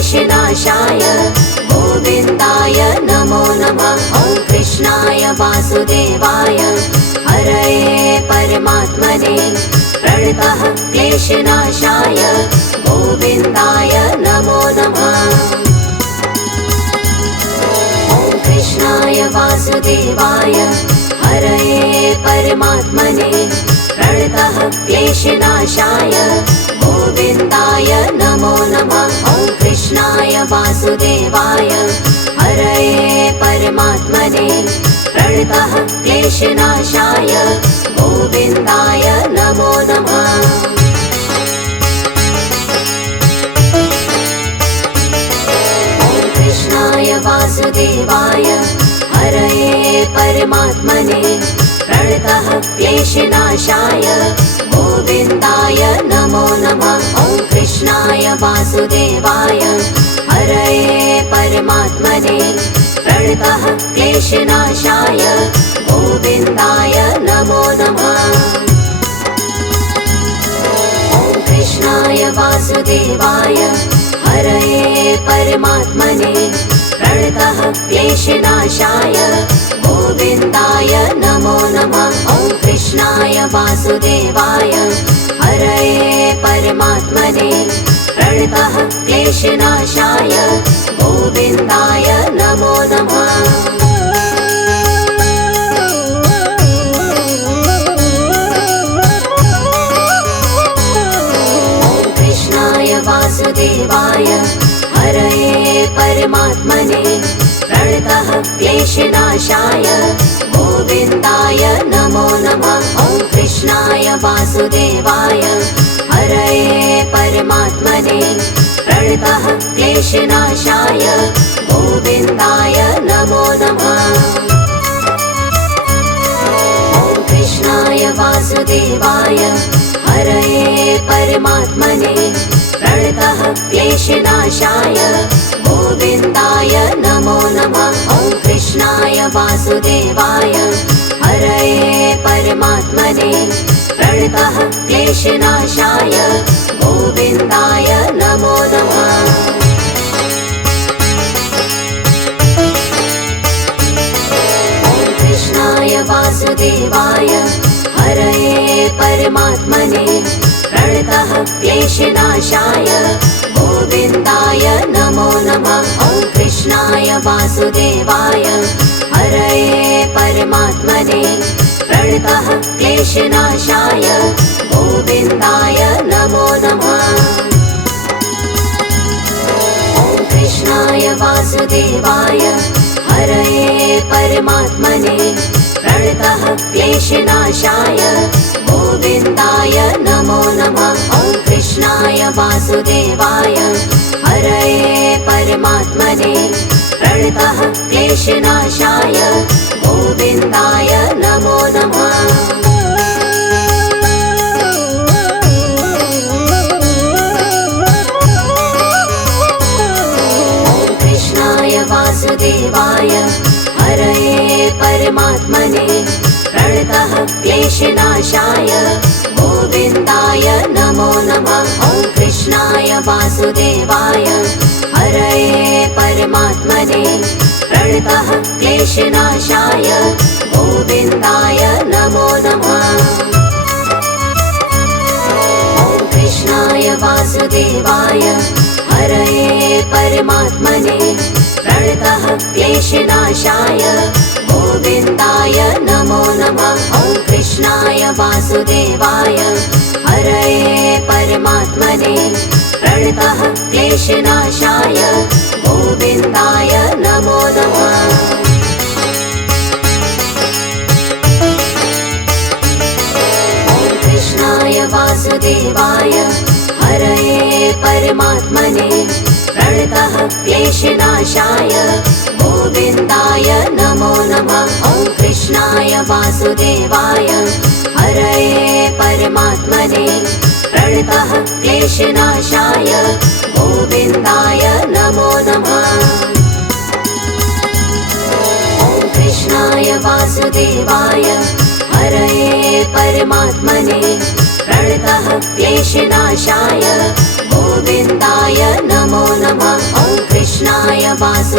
क्लेशनाशाय गोविन्दाय नमो नमः। ॐ कृष्णाय वासुदेवाय हरये परमात्मने प्रणतः क्लेशनाशाय गोविन्दाय नमो नमः। ॐ कृष्णाय वासुदेवाय हरये परमात्मने प्रणतः क्लेशनाशाय गोविन्दाय नमो नमः। ॐ कृष्णाय वासुदेवाय हरये परमात्मने प्रणतः क्लेशनाशाय गोविन्दाय नमो नमः। ॐ कृष्णाय वासुदेवाय हरये परमात्मने प्रणतः क्लेशनाशाय गोविन्दाय नमो नमः। ॐ कृष्णाय वासुदेवाय हरये परमात्मने प्रणतः क्लेशनाशाय गोविन्दाय नमो नमः। ॐ कृष्णाय वासुदेवाय हरये परमात्मने प्रणतः क्लेशनाशाय गोविन्दाय नमो नमः। ॐ कृष्णाय वासुदेवाय हरये परमात्मने प्रणतः क्लेशनाशाय गोविन्दाय नमो नमः। ॐ कृष्णाय वासुदेवाय हरये परमात्मने प्रणतः क्लेशनाशाय गोविन्दाय नमो नमः। ॐ कृष्णाय वासुदेवाय हरये परमात्मने प्रणतः क्लेशनाशाय गोविन्दाय नमो नमः। ॐ कृष्णाय वासुदेवाय हरये परमात्मने प्रणतः क्लेशनाशाय गोविन्दाय नमो नमः। ॐ कृष्णाय वासुदेवाय हरये परमात्मने प्रणतः क्लेशनाशाय गोविन्दाय नमो नमः। ॐ कृष्णाय वासुदेवाय हरये परमात्मने प्रणतः क्लेशनाशाय गोविन्दाय नमो नमः। ॐ कृष्णाय वासुदेवाय हरये परमात्मने प्रणतः क्लेशनाशाय गोविन्दाय नमो नमः। ॐ कृष्णाय वासुदेवाय हरये परमात्मने प्रणतः क्लेशनाशाय गोविन्दाय नमो नमः। ॐ कृष्णाय वासुदेवाय हरये परमात्मने प्रणतः क्लेशनाशाय गोविन्दाय नमो नमः। ॐ कृष्णाय वासुदेवाय हरये परमात्मने प्रणतः क्लेशनाशाय गोविन्दाय नमो नमः। ॐ कृष्णाय वासुदेवाय हरये परमात्मने प्रणतः क्लेशनाशाय गोविन्दाय नमो नमः। ॐ कृष्णाय वासुदेवाय हरये परमात्मने प्रणतः क्लेशनाशाय गोविन्दाय नमो नमः। ॐ कृष्णाय वासुदेवाय हरये परमात्मने प्रणतः क्लेशनाशाय गोविन्दाय नमो नमः। ॐ कृष्णाय वासुदेवाय हरये परमात्मने प्रणतः क्लेशनाशाय गोविन्दाय नमो नमः। ॐ कृष्णाय वासुदेवाय हरये परमात्मने प्रणतः क्लेशनाशाय गोविन्दाय नमो नमः। ॐ कृष्णाय वासुदेवाय हरये परमात्मने प्रणतः क्लेशनाशाय गोविन्दाय नमो नमः।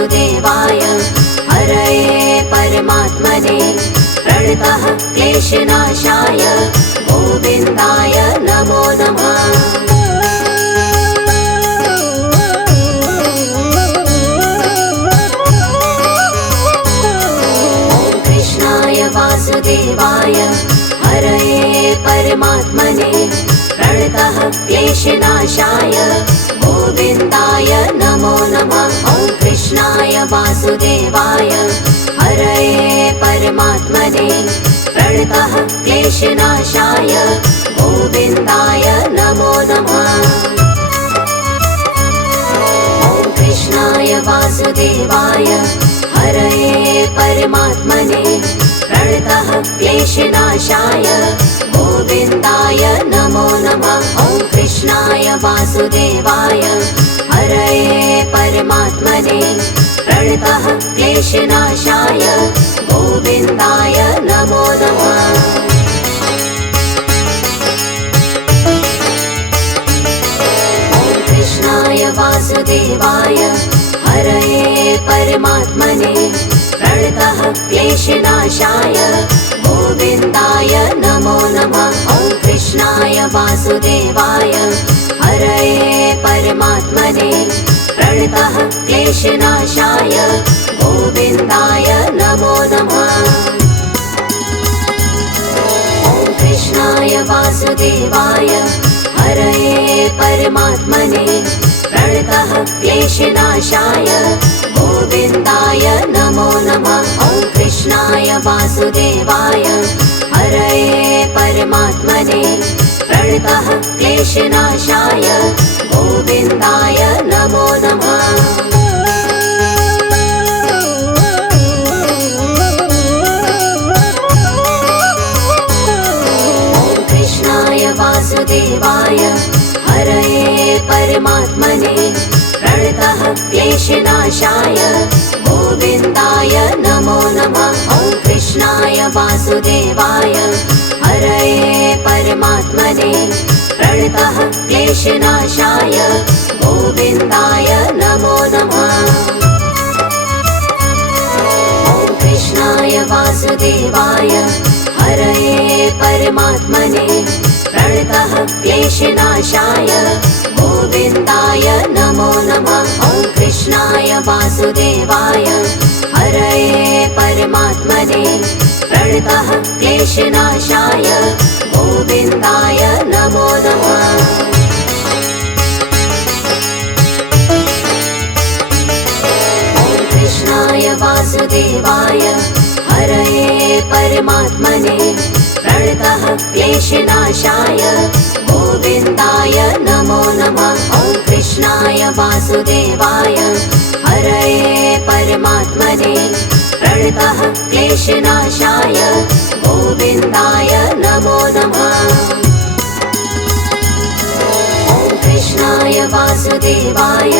वासुदेवाय हरये परमात्मने प्रणतः क्लेशनाशाय गोविन्दाय नमो नमः। वासुदेवाय हरये परमात्मने प्रणतः क्लेशनाशाय गोविन्दाय नमो नमः। ॐ कृष्णाय वासुदेवाय हरये परमात्मने प्रणतः क्लेशनाशाय गोविन्दाय नमो नमः। ॐ कृष्णाय वासुदेवाय हरये परमात्मने प्रणतः क्लेशनाशाय गोविन्दाय नमो नमः। ॐ कृष्णाय वासुदेवाय हरये परमात्मने प्रणतः क्लेशनाशाय गोविन्दाय नमो नमः। ॐ कृष्णाय वासुदेवाय हरये परमात्मने प्रणतः क्लेशनाशाय गोविन्दाय नमो नमः। ॐ कृष्णाय वासुदेवाय हरये परमात्मने प्रणतः क्लेशनाशाय गोविन्दाय नमो नमः। ॐ कृष्णाय वासुदेवाय हरये परमात्मने प्रणतः क्लेशनाशाय गोविन्दाय नमो नमः। ॐ कृष्णाय वासुदेवाय हरये परमात्मने प्रणतः क्लेशनाशाय गोविन्दाय नमो नमः। ॐ कृष्णाय वासुदेवाय हरये परमात्मने प्रणतः क्लेशनाशाय गोविन्दाय नमो नमः। ॐ कृष्णाय वासुदेवाय हरये परमात्मने प्रणतः क्लेशनाशाय गोविन्दाय नमो नमः। ॐ कृष्णाय वासुदेवाय हरये परमात्मने प्रणतः क्लेशनाशाय गोविन्दाय नमो नमः। ॐ कृष्णाय वासुदेवाय हरये परमात्मने प्रणतः क्लेशनाशाय गोविन्दाय नमो नमः। ॐ कृष्णाय वासुदेवाय हरये परमात्मने प्रणतः क्लेशनाशाय गोविन्दाय नमो नमः। ॐ कृष्णाय वासुदेवाय हरये परमात्मने प्रणतः क्लेशनाशाय गोविन्दाय नमो नमः। ॐ कृष्णाय वासुदेवाय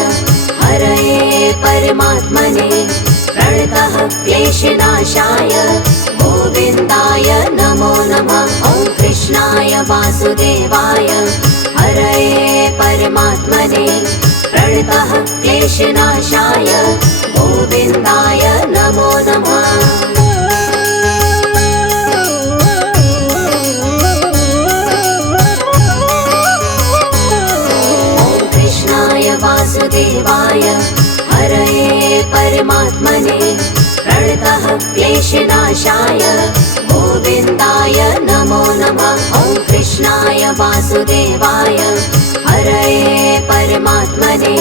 हरये परमात्मने प्रणतः क्लेशनाशाय गोविन्दाय नमो नमः। ॐ कृष्णाय वासुदेवाय हरये परमात्मने प्रणतः क्लेशनाशाय गोविन्दाय नमो नमः। ॐ कृष्णाय वासुदेवाय हरये परमात्मने प्रणतः क्लेशनाशाय गोविन्दाय नमो नमः। ॐ कृष्णाय वासुदेवाय हरये परमात्मने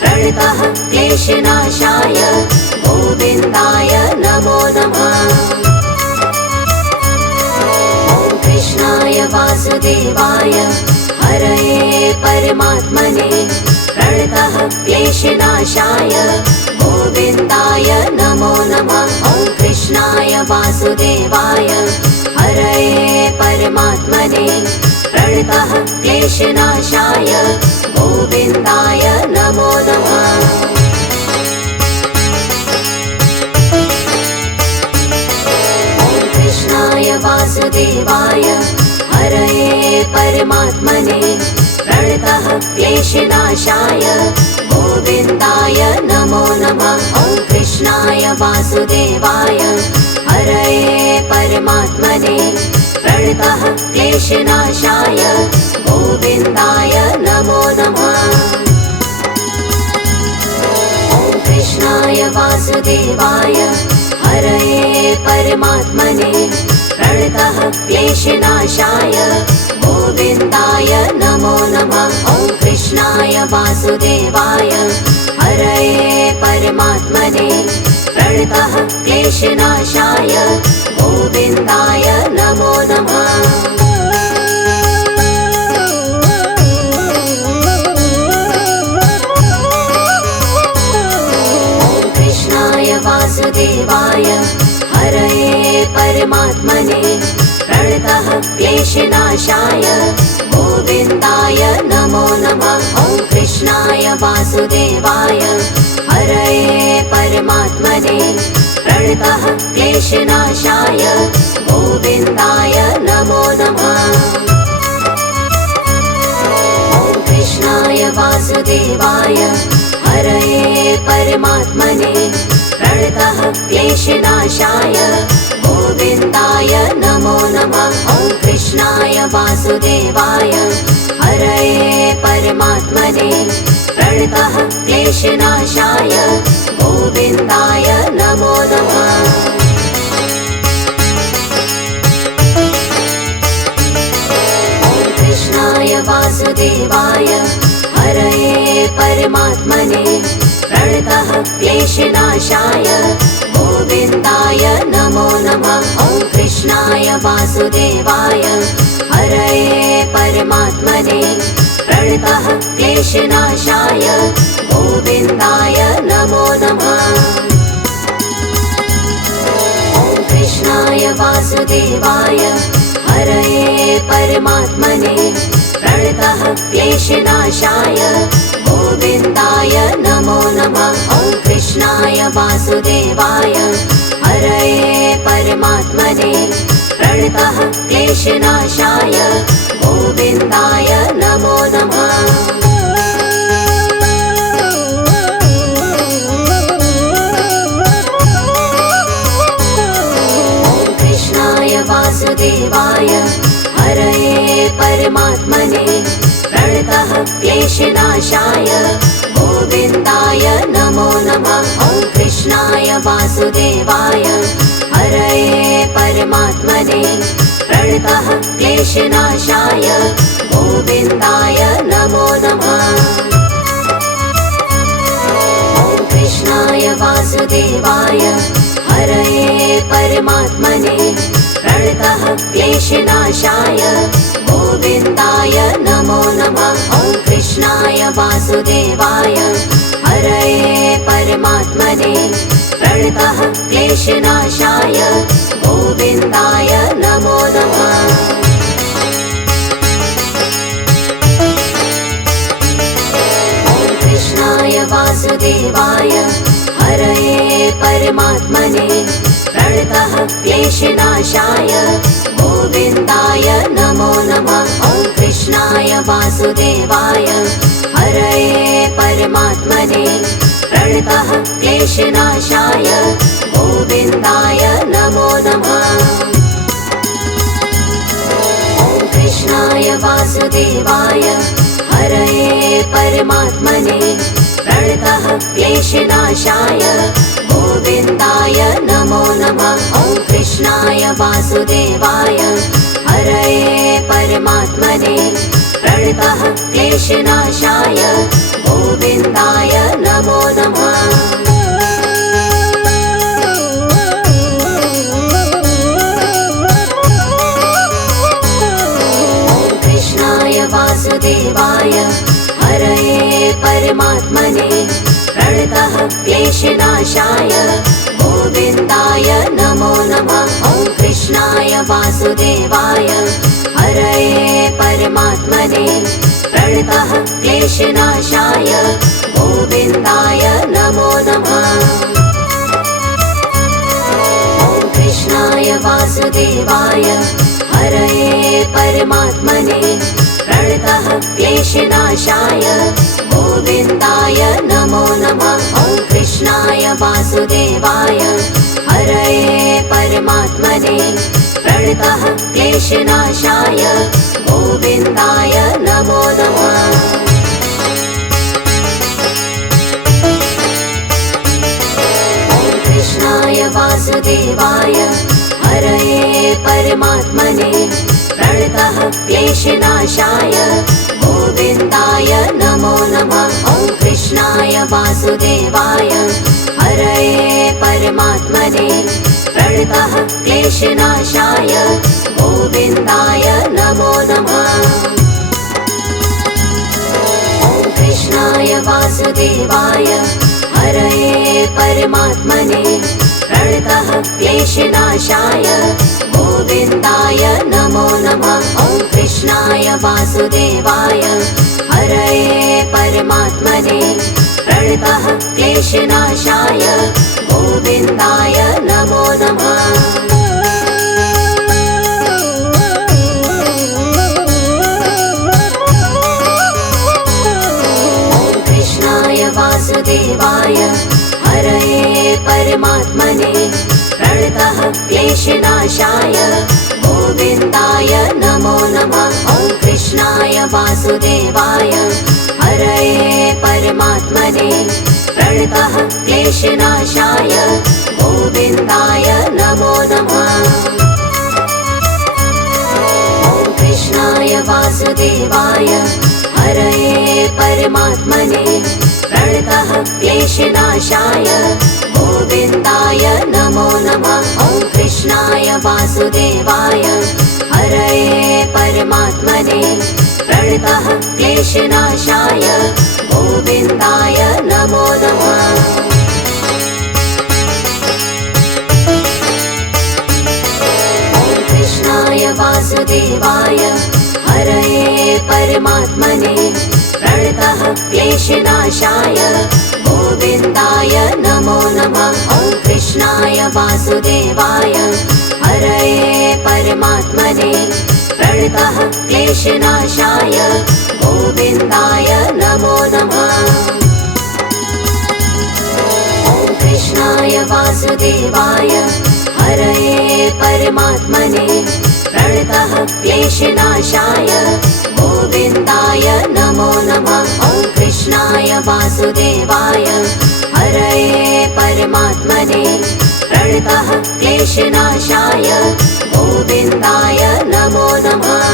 प्रणतः क्लेशनाशाय गोविन्दाय नमो नमः। ॐ कृष्णाय वासुदेवाय हरये परमात्मने प्रणतः क्लेशनाशाय गोविन्दाय नमो नमः। ॐ कृष्णाय वासुदेवाय हरये परमात्मने प्रणतः क्लेशनाशाय गोविन्दाय नमो नमः। ॐ कृष्णाय वासुदेवाय हरये परमात्मने प्रणतः क्लेशनाशाय गोविन्दाय नमो नमः। ॐ वासुदेवाय हरये परमात्मने प्रणतः क्लेशनाशाय गोविन्दाय नमो नमः। ॐ कृष्णाय वासुदेवाय हरये परमात्मने प्रणतः क्लेशनाशाय गोविन्दाय नमो नमः। ॐ कृष्णाय वासुदेवाय हरये परमात्मने प्रणतः क्लेशनाशाय गोविन्दाय नमो नमः। ॐ कृष्णाय वासुदेवाय हरये परमात्मने प्रणतः क्लेशनाशाय गोविन्दाय नमो नमः। ॐ कृष्णाय वासुदेवाय हरये परमात्मने प्रणतः क्लेशनाशाय गोविन्दाय नमो नमः। ॐ कृष्णाय वासुदेवाय हरये परमात्मने प्रणतः क्लेशनाशाय गोविन्दाय नमो नमः। ॐ कृष्णाय वासुदेवाय हरये परमात्मने प्रणतः क्लेशनाशाय गोविन्दाय नमो नमः। ॐ कृष्णाय वासुदेवाय हरये परमात्मने प्रणतः क्लेशनाशाय गोविन्दाय नमो नमः। ॐ कृष्णाय वासुदेवाय हरये परमात्मने प्रणतः क्लेशनाशाय गोविन्दाय नमो नमः। ॐ कृष्णाय वासुदेवाय हरये परमात्मने प्रणतः क्लेशनाशाय गोविन्दाय नमो नमः। ॐ कृष्णाय वासुदेवाय हरये परमात्मने प्रणतः क्लेशनाशाय गोविन्दाय नमो नमः। ॐ कृष्णाय वासुदेवाय हरये परमात्मने प्रणतः क्लेशनाशाय गोविन्दाय नमो नमः। ॐ कृष्णाय वासुदेवाय हरये परमात्मने प्रणतः क्लेशनाशाय गोविन्दाय नमो नमः। ॐ कृष्णाय वासुदेवाय हरये परमात्मने प्रणतः क्लेशनाशाय गोविन्दाय नमो नमः। ॐ कृष्णाय वासुदेवाय हरये परमात्मने प्रणतः क्लेशनाशाय गोविन्दाय नमो नमः। ॐ कृष्णाय वासुदेवाय हरये परमात्मने प्रणतः क्लेशनाशाय गोविन्दाय नमो नमः। ॐ कृष्णाय वासुदेवाय हरये परमात्मने प्रणतः क्लेशनाशाय गोविन्दाय नमो नमः। ॐ कृष्णाय वासुदेवाय हरये परमात्मने प्रणतः क्लेशनाशाय गोविन्दाय नमो नमः। ॐ कृष्णाय वासुदेवाय हरये परमात्मने प्रणतः क्लेशनाशाय गोविन्दाय नमो नमः। ॐ कृष्णाय वासुदेवाय हरये परमात्मने प्रणतः क्लेशनाशाय गोविन्दाय नमो नमः। ॐ कृष्णाय वासुदेवाय हरये परमात्मने प्रणतः क्लेशनाशाय गोविन्दाय नमो नमः। ॐ कृष्णाय वासुदेवाय हरये परमात्मने प्रणतः क्लेशनाशाय गोविन्दाय नमो नमः। ॐ कृष्णाय वासुदेवाय वासुदेवाय हरये परमात्मने प्रणतः क्लेशनाशाय गोविन्दाय नमो नमः। कृष्णाय वासुदेवाय हरये परमात्मने प्रणतः क्लेशनाशाय गोविन्दाय नमो नमः। ॐ कृष्णाय वासुदेवाय हरये परमात्मने प्रणतः क्लेशनाशाय गोविन्दाय नमो नमः। ॐ कृष्णाय वासुदेवाय हरये परमात्मने प्रणतः क्लेशनाशाय गोविन्दाय नमो नमः। ॐ कृष्णाय वासुदेवाय हरये परमात्मने प्रणतः क्लेशनाशाय गोविन्दाय नमो नमः। वासुदेवाय हरये परमात्मने प्रणतः क्लेशनाशाय गोविन्दाय नमो नमः। ॐ कृष्णाय वासुदेवाय हरये परमात्मने प्रणतः क्लेशनाशाय गोविन्दाय नमो नमः। ॐ कृष्णाय वासुदेवाय हरये परमात्मने प्रणतः क्लेशनाशाय गोविन्दाय नमो नमः। ॐ कृष्णाय वासुदेवाय हरये परमात्मने प्रणतः क्लेशनाशाय गोविन्दाय नमो नमः। ॐ कृष्णाय वासुदेवाय हरये परमात्मने प्रणतः क्लेशनाशाय गोविन्दाय नमो नमः। ॐ कृष्णाय वासुदेवाय हरये परमात्मने प्रणतः क्लेशनाशाय गोविन्दाय नमो नमः। ॐ कृष्णाय वासुदेवाय हरये परमात्मने प्रणतः क्लेशनाशाय गोविन्दाय नमो नमः। ॐ कृष्णाय वासुदेवाय हरये परमात्मने प्रणतः क्लेशनाशाय गोविन्दाय नमो नमः।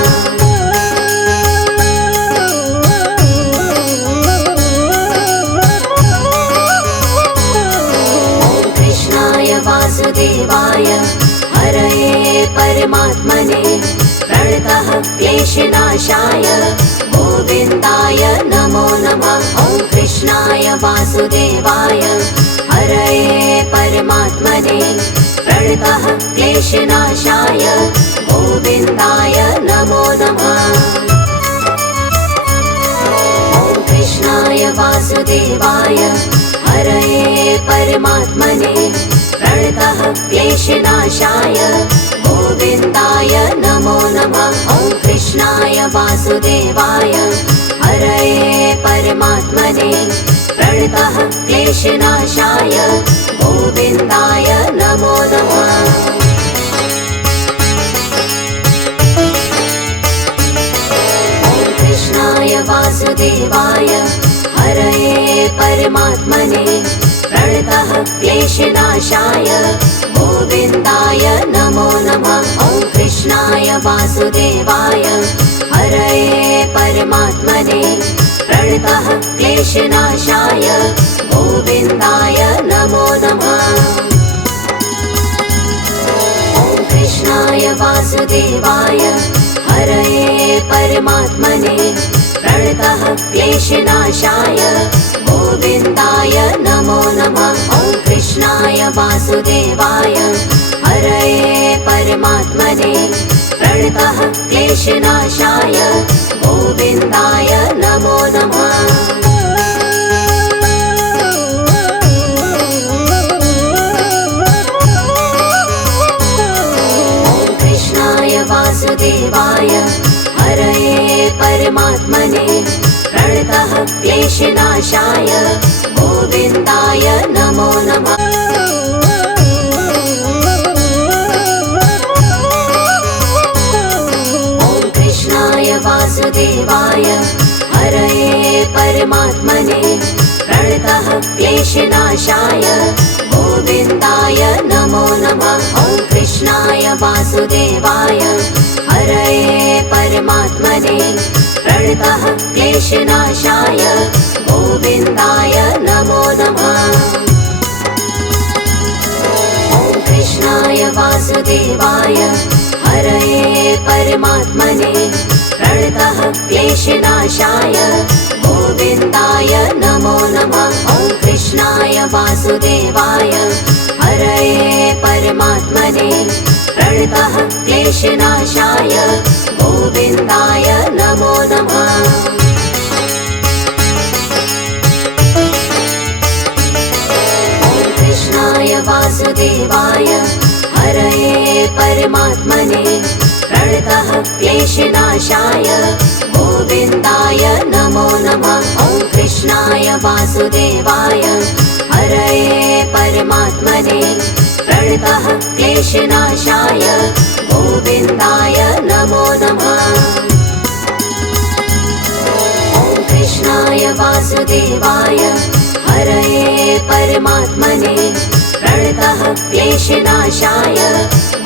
ॐ कृष्णाय वासुदेवाय हरये परमात्मने प्रणतः क्लेशनाशाय गोविन्दाय नमो नमः। ॐ कृष्णाय वासुदेवाय हरये परमात्मने प्रणतः क्लेशनाशाय गोविन्दाय नमो नमः। ॐ कृष्णाय वासुदेवाय हरये परमात्मने प्रणतः क्लेशनाशाय गोविन्दाय नमो नमः। ॐ कृष्णाय वासुदेवाय हरये परमात्मने प्रणतः क्लेशनाशाय गोविन्दाय नमो नमः। ॐ कृष्णाय वासुदेवाय हरये परमात्मने प्रणतः क्लेशनाशाय गोविन्दाय नमो नमः। ॐ कृष्णाय वासुदेवाय हरये परमात्मने प्रणतः क्लेशनाशाय गोविन्दाय नमो नमः। ॐ कृष्णाय वासुदेवाय हरये परमात्मने प्रणतः क्लेशनाशाय गोविन्दाय नमो नमः। ॐ कृष्णाय वासुदेवाय हरये परमात्मने प्रणतः क्लेशनाशाय गोविन्दाय नमो नमः। ॐ कृष्णाय वासुदेवाय हरये परमात्मने प्रणतः क्लेशनाशाय गोविन्दाय नमो नमः। परमात्मने प्रणतः क्लेशनाशाय गोविन्दाय नमो नमः। ॐ कृष्णाय वासुदेवाय हरये परमात्मने प्रणतः क्लेशनाशाय गोविन्दाय नमो नमः। ॐ कृष्णाय वासुदेवाय हरये परमात्मने प्रणतः क्लेशनाशाय गोविन्दाय नमो नमः। ॐ कृष्णाय वासुदेवाय हरये परमात्मने प्रणतः क्लेशनाशाय गोविन्दाय नमो नमः। ॐ कृष्णाय वासुदेवाय हरये परमात्मने प्रणतः क्लेशनाशाय गोविन्दाय नमो नमः। ॐ कृष्णाय वासुदेवाय हरये परमात्मने प्रणतः क्लेशनाशाय गोविन्दाय नमो नमः। ॐ कृष्णाय वासुदेवाय हरये परमात्मने प्रणतः क्लेशनाशाय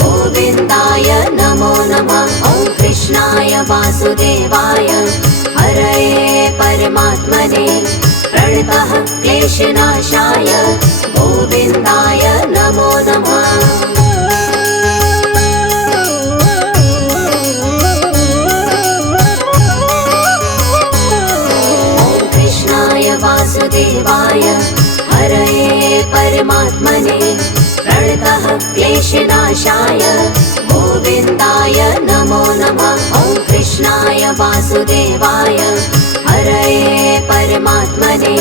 गोविन्दाय नमो नमः। ॐ कृष्णाय वासुदेवाय हरये परमात्मने प्रणतः क्लेशनाशाय गोविन्दाय नमो नमः। ॐ कृष्णाय वासुदेवाय हरये परमात्मने प्रणतः क्लेशनाशाय गोविन्दाय नमो नमः। ॐ कृष्णाय वासुदेवाय हरये परमात्मने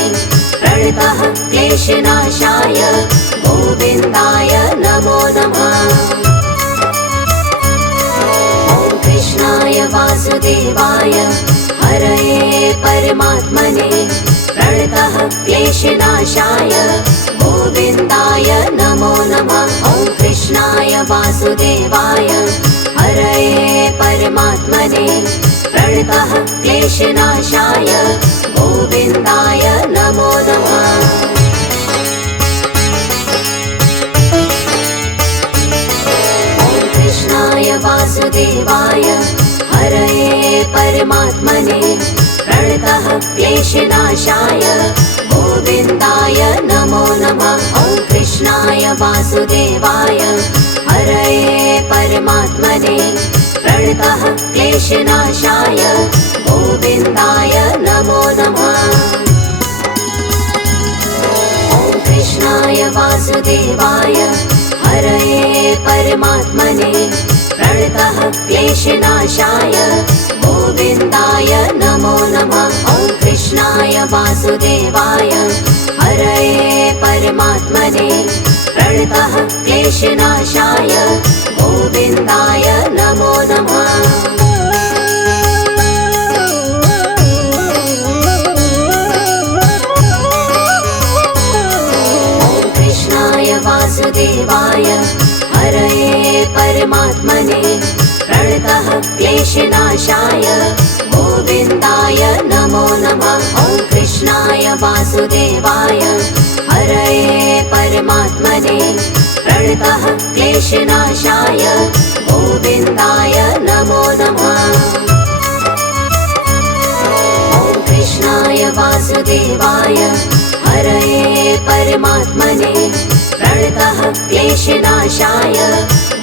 प्रणतः क्लेशनाशाय गोविन्दाय नमो नमः। ॐ कृष्णाय वासुदेवाय हरये परमात्मने प्रणतः क्लेशनाशाय गोविन्दाय नमो नमः। ॐ कृष्णाय वासुदेवाय हरये परमात्मने प्रणतः क्लेशनाशाय गोविन्दाय नमो नमः। ॐ कृष्णाय वासुदेवाय हरये परमात्मने प्रणतः क्लेशनाशाय गोविन्दाय नमो नमः। ॐ कृष्णाय वासुदेवाय हरये परमात्मने प्रणतः क्लेशनाशाय गोविन्दाय नमो नमः। ॐ कृष्णाय वासुदेवाय हरये परमात्मने प्रणतः क्लेशनाशाय गोविन्दाय नमो नमः। ॐ कृष्णाय वासुदेवाय हरये परमात्मने प्रणतः क्लेशनाशाय गोविन्दाय नमो नमः। ॐ कृष्णाय वासुदेवाय हरये परमात्मने प्रणतः क्लेशनाशाय गोविन्दाय नमो नमः। ॐ कृष्णाय वासुदेवाय हरये परमात्मने प्रणतः क्लेशनाशाय गोविन्दाय नमो नमः। ॐ कृष्णाय वासुदेवाय हरये परमात्मने प्रणतः क्लेशनाशाय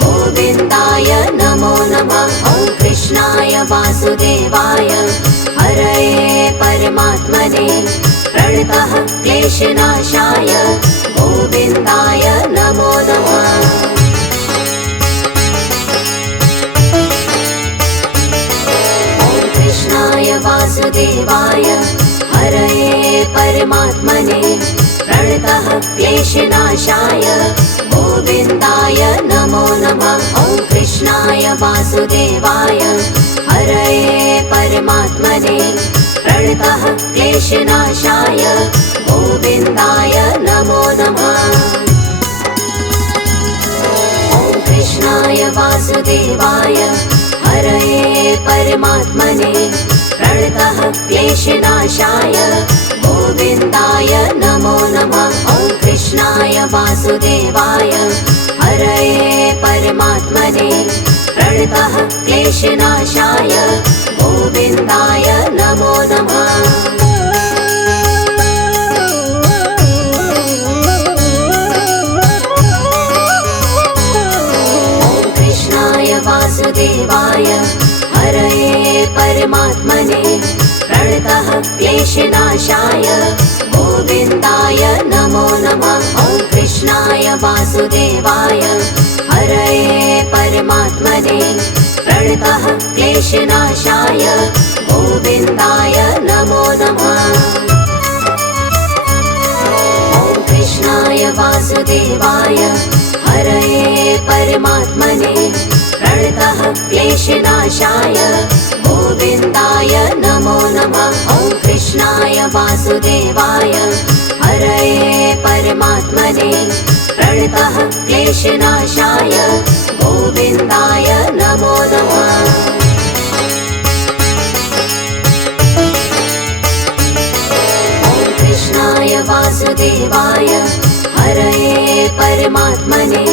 गोविन्दाय नमो नमः। ॐ कृष्णाय वासुदेवाय हरये परमात्मने प्रणतः क्लेशनाशाय गोविन्दाय नमो नमः। ॐ कृष्णाय वासुदेवाय हरये परमात्मने प्रणतः क्लेशनाशाय गोविन्दाय नमो नमः। ॐ कृष्णाय वासुदेवाय हरये परमात्मने प्रणतः क्लेशनाशाय गोविन्दाय नमो नमः। ॐ कृष्णाय वासुदेवाय हरये परमात्मने प्रणतः क्लेशनाशाय गोविन्दाय नमो नमः। ॐ कृष्णाय वासुदेवाय हरये परमात्मने प्रणतः क्लेशनाशाय गोविन्दाय नमो नमः। वासुदेवाय हरये परमात्मने प्रणतः क्लेशनाशाय गोविन्दाय नमो नमः। ॐ कृष्णाय वासुदेवाय हरये परमात्मने प्रणतः क्लेशनाशाय गोविन्दाय नमो नमः। ॐ कृष्णाय वासुदेवाय हरये परमात्मने प्रणतः क्लेशनाशाय गोविन्दाय नमो नमः। ॐ कृष्णाय वासुदेवाय हरये परमात्मने प्रणतः क्लेशनाशाय गोविन्दाय नमो नमः। ॐ कृष्णाय वासुदेवाय हरये परमात्मने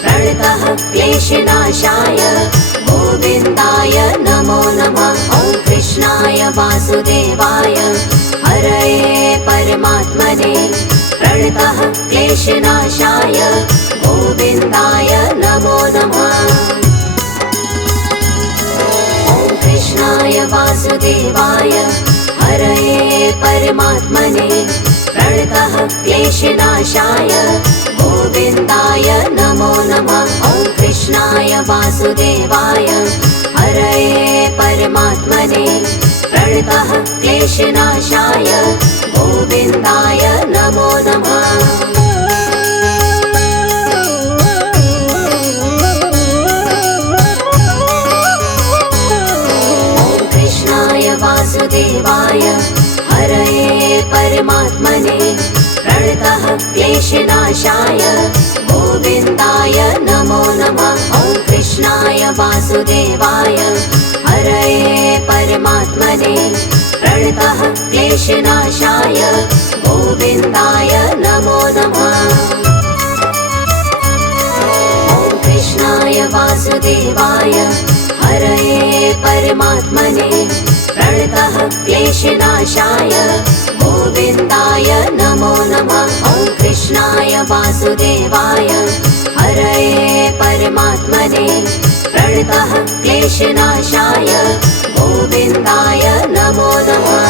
प्रणतः क्लेशनाशाय गोविन्दाय नमो नमः। ॐ कृष्णाय वासुदेवाय हरये परमात्मने प्रणतः क्लेशनाशाय गोविन्दाय नमो नमः। ॐ कृष्णाय वासुदेवाय हरये परमात्मने प्रणतः क्लेशनाशाय गोविन्दाय नमो नमः। ॐ कृष्णाय वासुदेवाय हरये परमात्मने प्रणतः क्लेशनाशाय गोविन्दाय नमो नमः। ॐ कृष्णाय वासुदेवाय हरये परमात्मने प्रणतः क्लेशनाशाय गोविन्दाय नमो नमः। ॐ कृष्णाय वासुदेवाय हरये परमात्मने प्रणतः क्लेशनाशाय गोविन्दाय नमो नमः। ॐ कृष्णाय वासुदेवाय हरये परमात्मने प्रणतः क्लेशनाशाय गोविन्दाय नमो नमः। ॐ कृष्णाय वासुदेवाय हरये परमात्मने प्रणतः क्लेशनाशाय गोविन्दाय नमो नमः।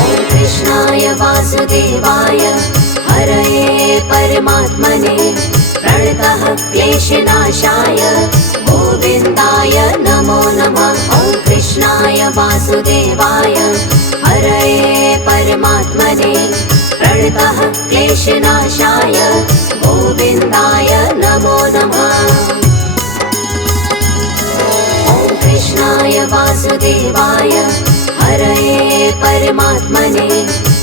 ॐ कृष्णाय वासुदेवाय हरये परमात्मने प्रणतः क्लेशनाशाय गोविन्दाय नमो नमः। ॐ कृष्णाय वासुदेवाय हरये परमात्मने प्रणतः क्लेशनाशाय गोविन्दाय नमो नमः। ॐ कृष्णाय वासुदेवाय हरये परमात्मने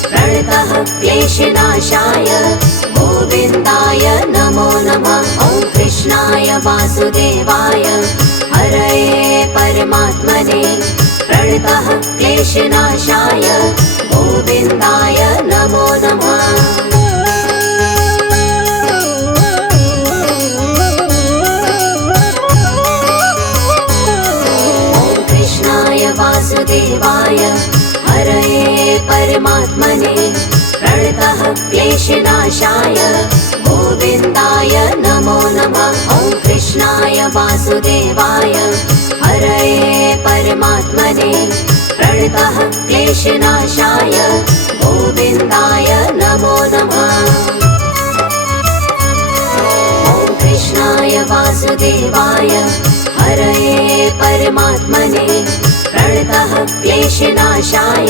प्रणतः क्लेशनाशाय गोविन्दाय नमो नमः। ॐ कृष्णाय वासुदेवाय हरये परमात्मने प्रणतः क्लेशनाशाय गोविन्दाय नमो नमः। ॐ कृष्णाय वासुदेवाय हरये परमात्मने प्रणतः क्लेशनाशाय गोविन्दाय नमो नमः। ॐ कृष्णाय वासुदेवाय हरये परमात्मने प्रणतः क्लेशनाशाय गोविन्दाय नमो नमः। ॐ कृष्णाय वासुदेवाय हरये परमात्मने प्रणतः क्लेशनाशाय